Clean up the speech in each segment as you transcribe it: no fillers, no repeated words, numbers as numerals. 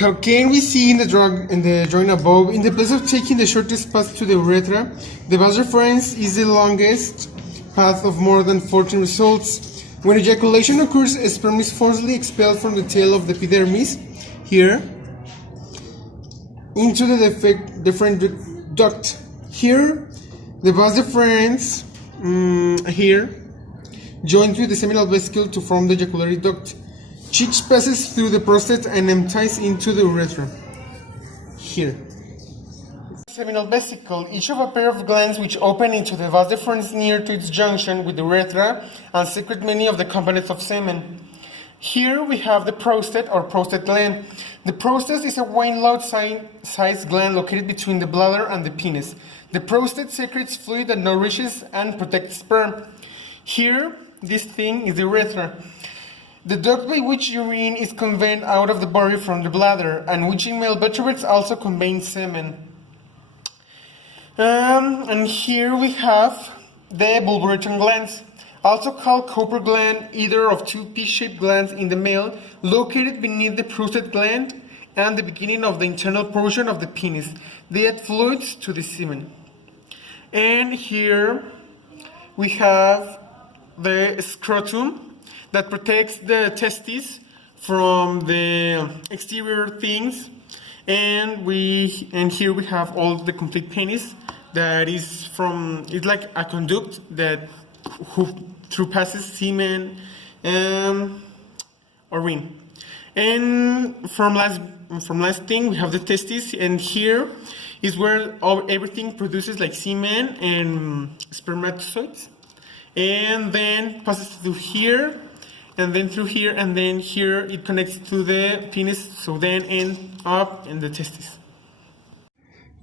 How can we see in the drawing above, in the place of taking the shortest path to the urethra, the vas deferens is the longest path of more than 14 results. When ejaculation occurs, sperm is forcibly expelled from the tail of the epidermis, here, into the deferent duct. Here, the vas deferens, here, joins with the seminal vesicle to form the ejaculatory duct, which passes through the prostate and empties into the urethra. Here. Seminal vesicle, each of a pair of glands which open into the vas deferens near to its junction with the urethra and secrete many of the components of semen. Here we have the prostate or prostate gland. The prostate is a wine-sized gland located between the bladder and the penis. The prostate secretes fluid that nourishes and protects sperm. Here, this thing is the urethra. The duct by which urine is conveyed out of the body from the bladder, and which in male vertebrates also conveys semen. And here we have the bulboreton glands, also called Cooper gland, either of two P-shaped glands in the male, located beneath the prostate gland and the beginning of the internal portion of the penis. They add fluids to the semen. And here we have the scrotum, that protects the testes from the exterior things, and here we have all the complete penis that is it's like a conduct that through passes semen and urine. And from last thing we have the testes, and here is where everything produces like semen and spermatozoids, and then passes through here, and then through here, and then here it connects to the penis, so then end up in the testes.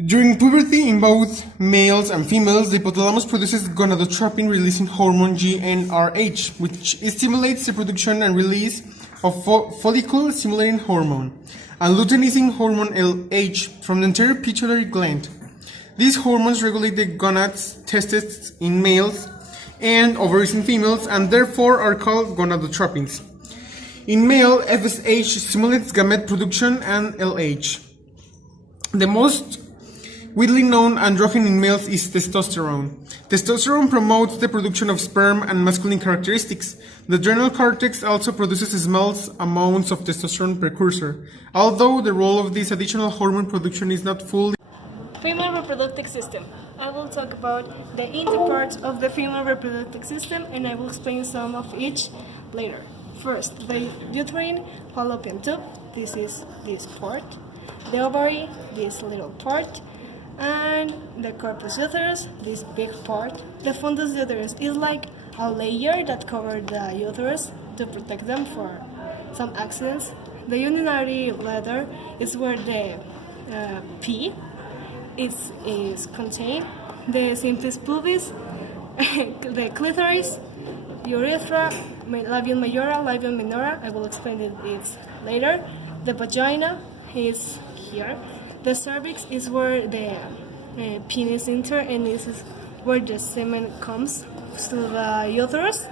During puberty in both males and females, the hypothalamus produces gonadotropin releasing hormone GnRH, which stimulates the production and release of follicle stimulating hormone and luteinizing hormone LH from the anterior pituitary gland. These hormones regulate the gonads, testes in males and ovaries in females, and therefore are called gonadotropins. In male, FSH stimulates gamete production and LH. The most widely known androgen in males is testosterone. Testosterone promotes the production of sperm and masculine characteristics. The adrenal cortex also produces small amounts of testosterone precursor, although the role of this additional hormone production is not fully. Female reproductive system. I will talk about the inner parts of the female reproductive system, and I will explain some of each later. First, the uterine fallopian tube. This is this part. The ovary, this little part. And the corpus uterus, this big part. The fundus uterus is like a layer that covers the uterus to protect them for some accidents. The urinary bladder is where the pee is contained. The symphysis pubis, the clitoris, urethra, labium majora, labium minora. I will explain it later. The vagina is here. The cervix is where the penis enters, and this is where the semen comes to the uterus.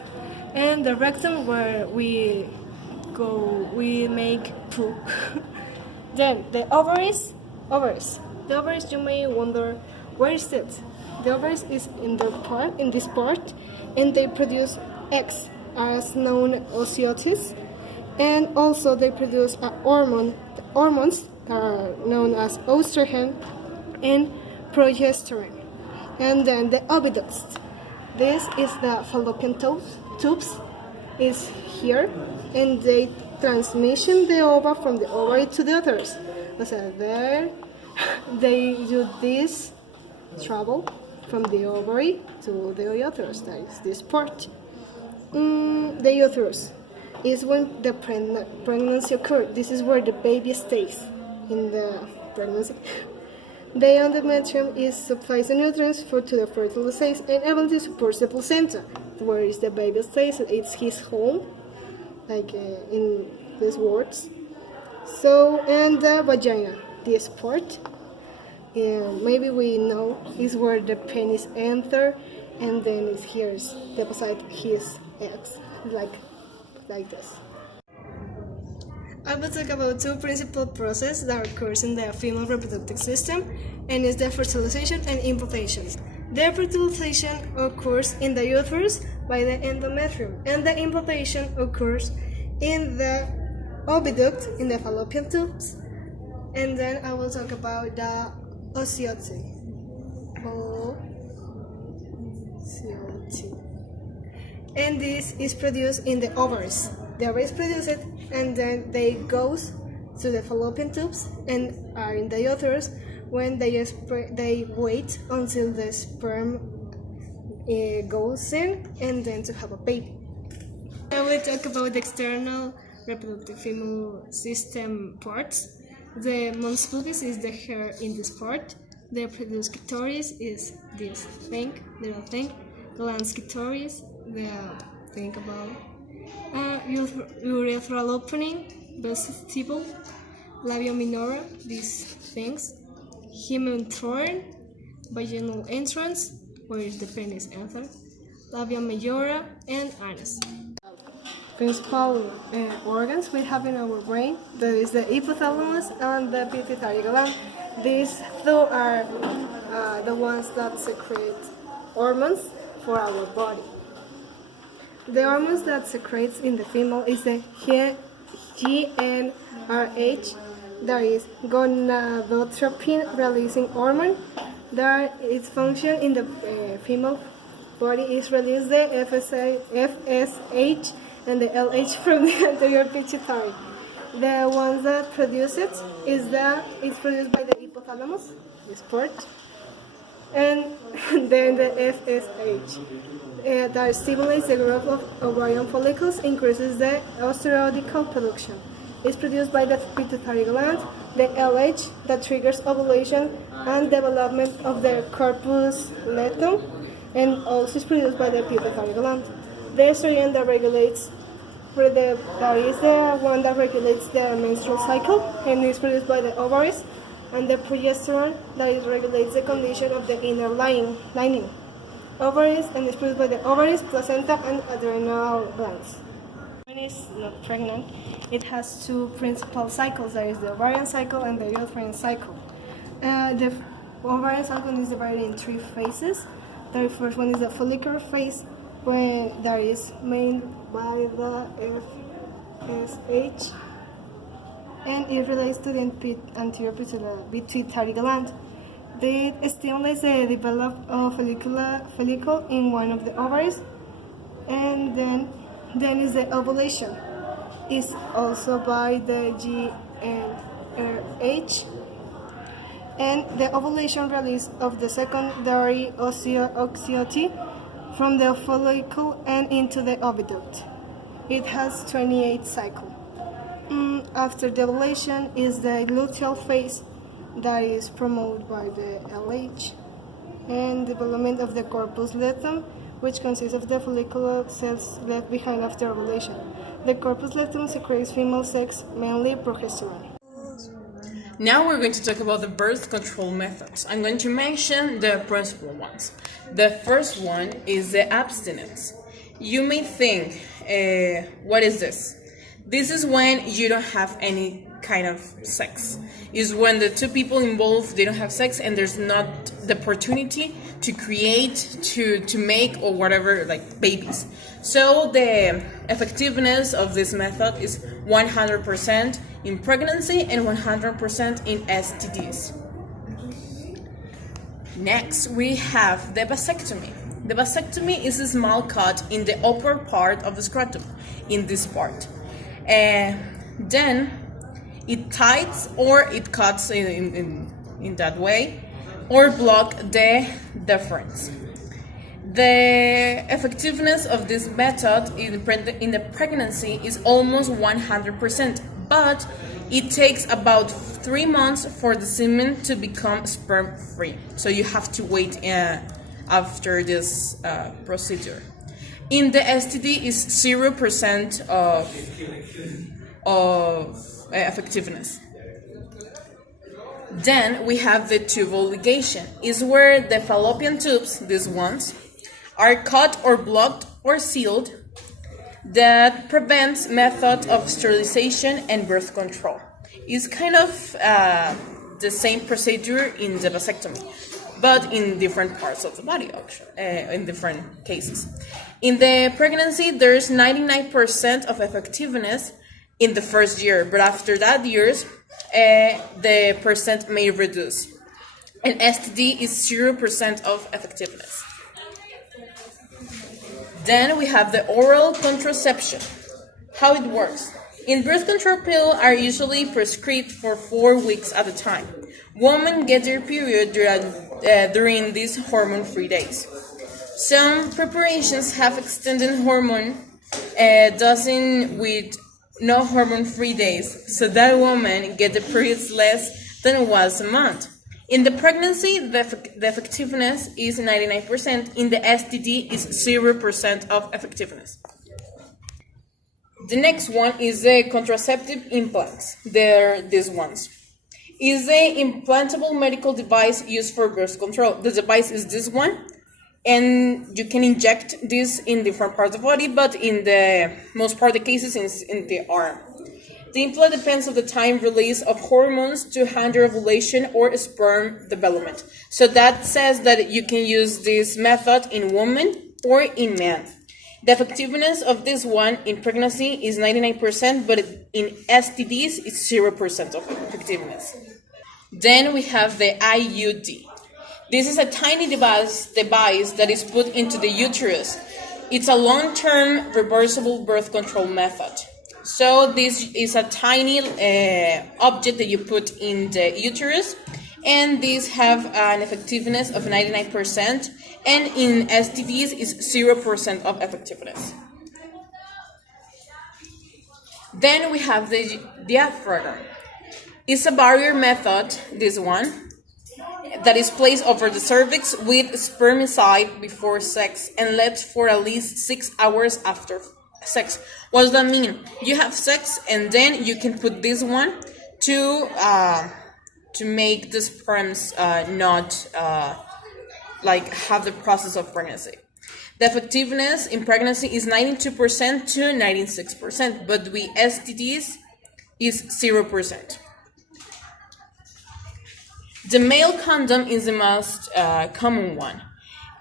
And the rectum, where we make poo. Then the ovaries. The ovaries, you may wonder, where is it? The ovaries is in this part, and they produce eggs, as known oocytes, and also they produce a hormone. The hormones are known as estrogen and progesterone. And then the oviducts. This is the fallopian tubes is here, and they transmission the ova from the ovary to the uterus. So there, they do this travel from the ovary to the uterus. That is this part. The uterus is when the pregnancy occurs. This is where the baby stays in the pregnancy. The endometrium supplies the nutrients to the fertile cells and eventually supports the placenta, where is the baby stays. It's his home, like in these words. So, and the vagina, this part, maybe we know, is where the penis enter, and then it's here deposit his eggs, like this. I will talk about two principal processes that occurs in the female reproductive system, and is the fertilization and implantation. The fertilization occurs in the uterus by the endometrium, and the implantation occurs in the oviduct, in the fallopian tubes. And then I will talk about the oocyte. And this is produced in the ovaries. The ovaries produce it, and then they goes to the fallopian tubes and are in the uterus when they wait until the sperm goes in, and then to have a baby. Now we talk about the external reproductive female system parts. The mons pubis is the hair in this part. The produce clitoris is this thing, little thing. Glans clitoris, the thing about urethral opening, vestibule, labia minora, these things, hymen thorn, vaginal entrance, where is the penis enter, labia majora, and anus. Principal organs we have in our brain, there is the hypothalamus and the pituitary gland. These two are the ones that secrete hormones for our body. The hormones that secretes in the female is the GnRH, that is gonadotropin releasing hormone. There its function in the female body is release the FSH and the LH from the anterior pituitary. The ones that produce it is produced by the hypothalamus, this part, and then the FSH that stimulates the growth of ovarian follicles, increases the osteolytical production. It's produced by the pituitary gland, the LH that triggers ovulation and development of the corpus luteum, and also is produced by the pituitary gland. The estrogen that regulates that is the one that regulates the menstrual cycle, and is produced by the ovaries, and the progesterone that regulates the condition of the inner lining. Ovaries, and is produced by the ovaries, placenta, and adrenal glands. When it's not pregnant, it has two principal cycles. There is the ovarian cycle and the uterine cycle. The ovarian cycle is divided in three phases. The first one is the follicular phase, when that is made by the FSH, and it relates to the anterior pituitary gland. It stimulates the development of follicle in one of the ovaries, and then is the ovulation. Is also by the GnRH, and the ovulation release of the secondary oocyte from the follicle and into the oviduct. It has 28 cycles. After the ovulation is the luteal phase that is promoted by the LH, and development of the corpus luteum, which consists of the follicular cells left behind after ovulation. The corpus luteum secretes female sex, mainly progesterone. Now we're going to talk about the birth control methods. I'm going to mention the principal ones. The first one is the abstinence. You may think, what is this? This is when you don't have any kind of sex. Is when the two people involved, they don't have sex, and there's not the opportunity to create, to make, or whatever, like babies. So the effectiveness of this method is 100% in pregnancy and 100% in STDs. Next, we have the vasectomy. The vasectomy is a small cut in the upper part of the scrotum, in this part. Then it ties or it cuts in that way, or block the difference. The effectiveness of this method in the pregnancy is almost 100%, but it takes about 3 months for the semen to become sperm-free. So you have to wait after this procedure. In the STD is 0% of effectiveness. Then we have the tubal ligation, is where the fallopian tubes, these ones, are cut or blocked or sealed. that prevents method of sterilization and birth control. It's kind of the same procedure in the vasectomy, but in different parts of the body, actually, in different cases. In the pregnancy, there's 99% of effectiveness in the first year, but after that years, the percent may reduce. And STD is 0% of effectiveness. Then we have the oral contraception. How it works. In birth control pills are usually prescribed for 4 weeks at a time. Women get their period during these hormone-free days. Some preparations have extended hormone dosing with no hormone-free days, so that woman get the periods less than once a month. In the pregnancy, the effectiveness is 99%. In the STD, is 0% of effectiveness. The next one is the contraceptive implants. They're these ones. Is the implantable medical device used for birth control. The device is this one, and you can inject this in different parts of the body, but in the most part of the cases, in the arm. The implant depends on the time release of hormones to handle ovulation or sperm development. So that says that you can use this method in women or in men. The effectiveness of this one in pregnancy is 99%, but in STDs it's 0% of effectiveness. Then we have the IUD. This is a tiny device that is put into the uterus. It's a long-term reversible birth control method. So this is a tiny object that you put in the uterus, and these have an effectiveness of 99%, and in STDs is 0% of effectiveness. Then we have the diaphragm. It's a barrier method, this one, that is placed over the cervix with spermicide before sex and left for at least 6 hours after sex. What does that mean? You have sex and then you can put this one to make the sperms not have the process of pregnancy. The effectiveness in pregnancy is 92% to 96%, but with STDs is 0%. The male condom is the most common one.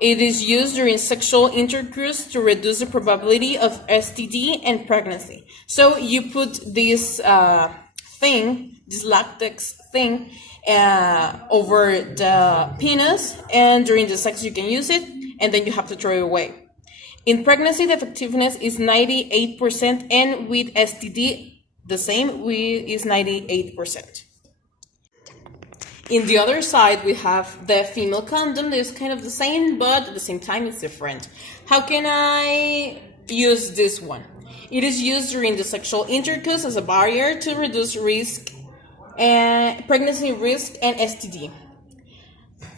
It is used during sexual intercourse to reduce the probability of STD and pregnancy. So you put this this latex thing, over the penis, and during the sex you can use it, and then you have to throw it away. In pregnancy, the effectiveness is 98%, and with STD, the same, is 98%. In the other side, we have the female condom that is kind of the same, but at the same time it's different. How can I use this one? It is used during the sexual intercourse as a barrier to reduce risk, pregnancy risk, and STD.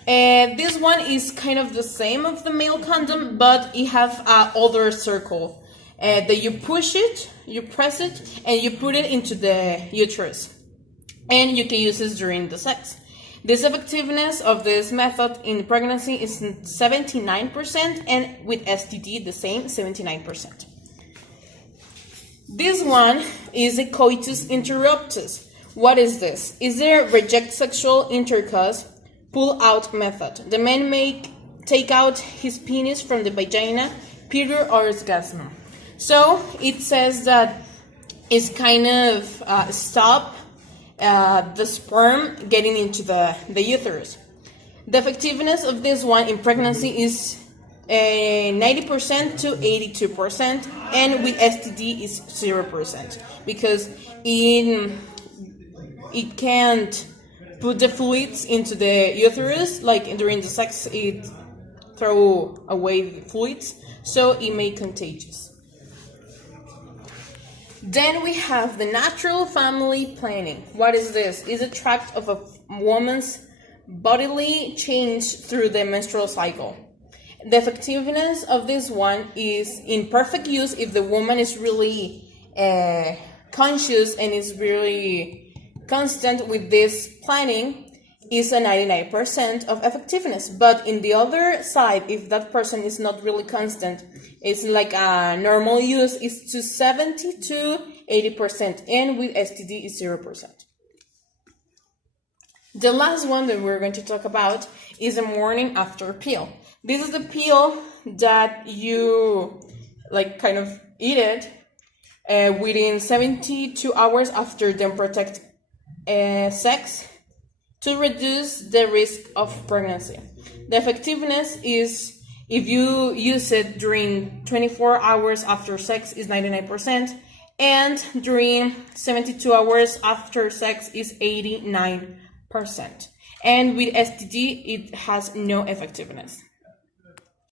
This one is kind of the same of the male condom, but it has a other circle that you push it, you press it, and you put it into the uterus, and you can use this during the sex. This effectiveness of this method in pregnancy is 79%, and with STD the same, 79%. This one is a coitus interruptus. What is this? Is there reject sexual intercourse pull out method? The man may take out his penis from the vagina, period or orgasm. So it says that it's kind of stop the sperm getting into the uterus. The effectiveness of this one in pregnancy is 90% to 82%, and with STD is 0%, because it can't put the fluids into the uterus, like during the sex it throw away the fluids, so it may contagious. Then we have the natural family planning. What is this? It's a tract of a woman's bodily change through the menstrual cycle. The effectiveness of this one is in perfect use if the woman is really conscious and is really constant with this planning. is a 99% of effectiveness. But in the other side, if that person is not really constant, it's like a normal use, is to 70 to 80%, and with STD is 0%. The last one that we're going to talk about is a morning after pill. This is the pill that you like kind of eat it within 72 hours after the unprotected sex to reduce the risk of pregnancy. The effectiveness is, if you use it during 24 hours after sex, is 99%, and during 72 hours after sex is 89%. And with STD, it has no effectiveness.